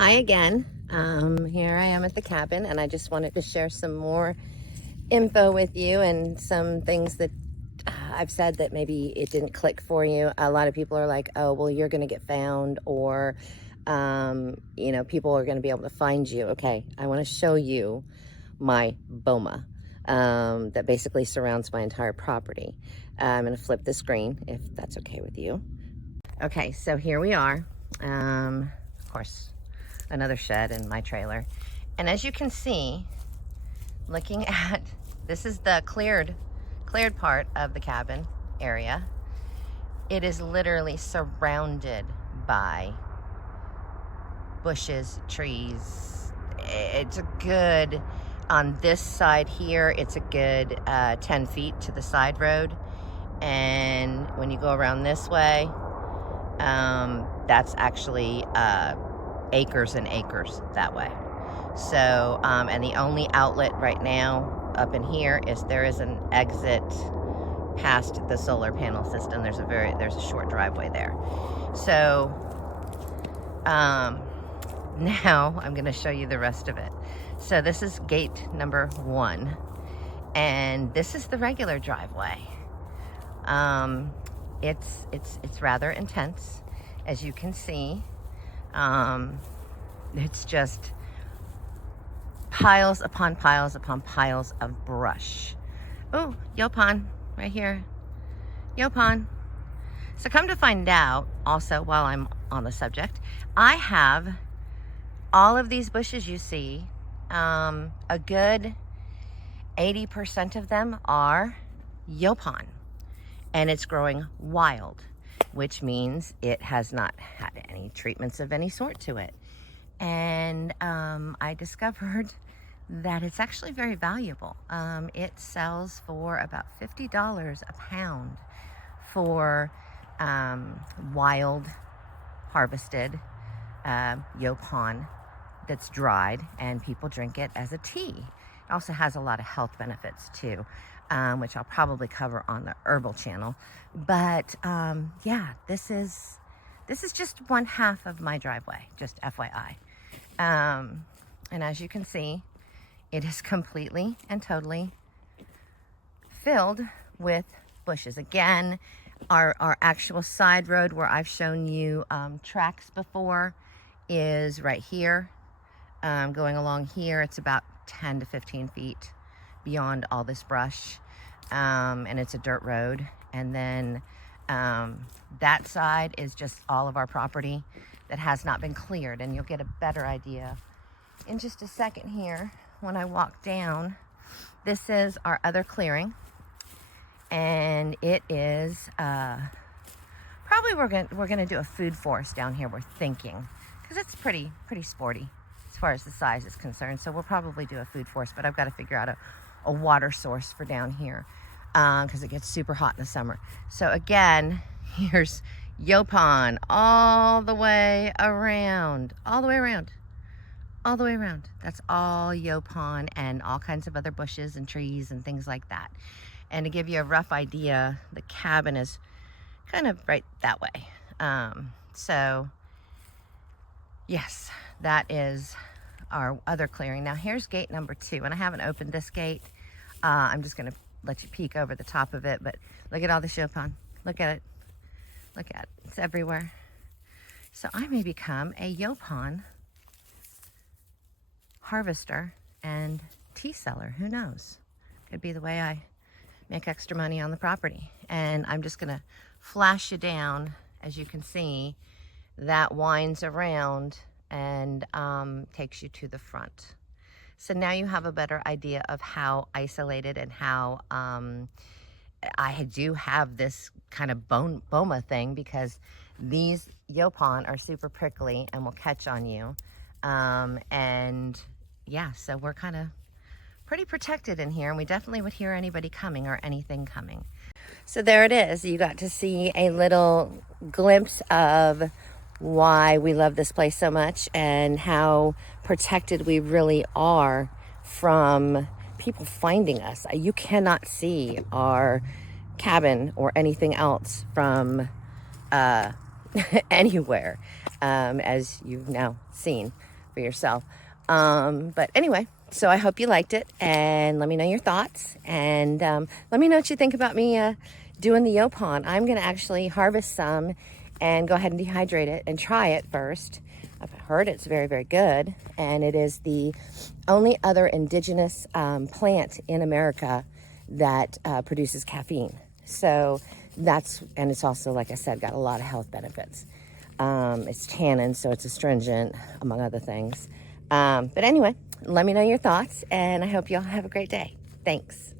Hi again. Here I am at the cabin, and I just wanted to share some more info with you and some things that I've said that maybe it didn't click for you. A lot of people are like, oh, well, you're going to get found, or, people are going to be able to find you. Okay, I want to show you my boma that basically surrounds my entire property. I'm going to flip the screen if that's okay with you. Okay, so here we are. Of course, another shed in my trailer. And as you can see, looking at, this is the cleared part of the cabin area. It is literally surrounded by bushes, trees. It's a good, on this side here, it's a good 10 feet to the side road. And when you go around this way, that's actually acres and acres that way. So, and the only outlet right now up in here is there is an exit past the solar panel system. There's a short driveway there. So, now I'm going to show you the rest of it. So this is gate number 1, and this is the regular driveway. It's rather intense, as you can see. It's just piles upon piles upon piles of brush. Oh, Yaupon, right here. Yaupon. So come to find out, also, while I'm on the subject, I have all of these bushes you see. A good 80% of them are Yaupon, and it's growing wild, which means it has not had any treatments of any sort to it. And I discovered that it's actually very valuable. It sells for about $50 a pound for wild harvested Yaupon that's dried, and people drink it as a tea. It also has a lot of health benefits too, which I'll probably cover on the herbal channel. But yeah, this is just one half of my driveway, just FYI. And as you can see, it is completely and totally filled with bushes. Again, our actual side road where I've shown you tracks before is right here. Going along here, it's about 10 to 15 feet beyond all this brush, and it's a dirt road. And then that side is just all of our property that has not been cleared, and you'll get a better idea in just a second here when I walk down. This is our other clearing, and it is probably we're gonna do a food forest down here, we're thinking, because it's pretty sporty as far as the size is concerned. So we'll probably do a food forest, but I've got to figure out a water source for down here, because it gets super hot in the summer. So again, here's Yaupon all the way around. That's all Yaupon, and all kinds of other bushes and trees and things like that. And to give you a rough idea, the cabin is kind of right that way. So yes, that is our other clearing. Now here's gate number 2, and I haven't opened this gate. I'm just gonna let you peek over the top of it, but look at all the Yaupon. Look at it. It's everywhere. So I may become a Yaupon harvester and tea seller. Who knows? Could be the way I make extra money on the property. And I'm just gonna flash you down. As you can see, that winds around and takes you to the front. So now you have a better idea of how isolated and how I do have this kind of boma thing, because these Yaupon are super prickly and will catch on you. And yeah, so we're kind of pretty protected in here, and we definitely would hear anybody coming or anything coming. So there it is. You got to see a little glimpse of why we love this place so much, and how protected we really are from people finding us. You cannot see our cabin or anything else from anywhere. as you've now seen for yourself. But anyway, so I hope you liked it, and let me know your thoughts, and let me know what you think about me doing the Yaupon. I'm going to actually harvest some and go ahead and dehydrate it and try it first. I've heard it's very, very good, and it is the only other indigenous plant in America that produces caffeine. So and it's also, like I said, got a lot of health benefits. It's tannin, so it's astringent, among other things. But anyway, let me know your thoughts, and I hope you all have a great day. Thanks.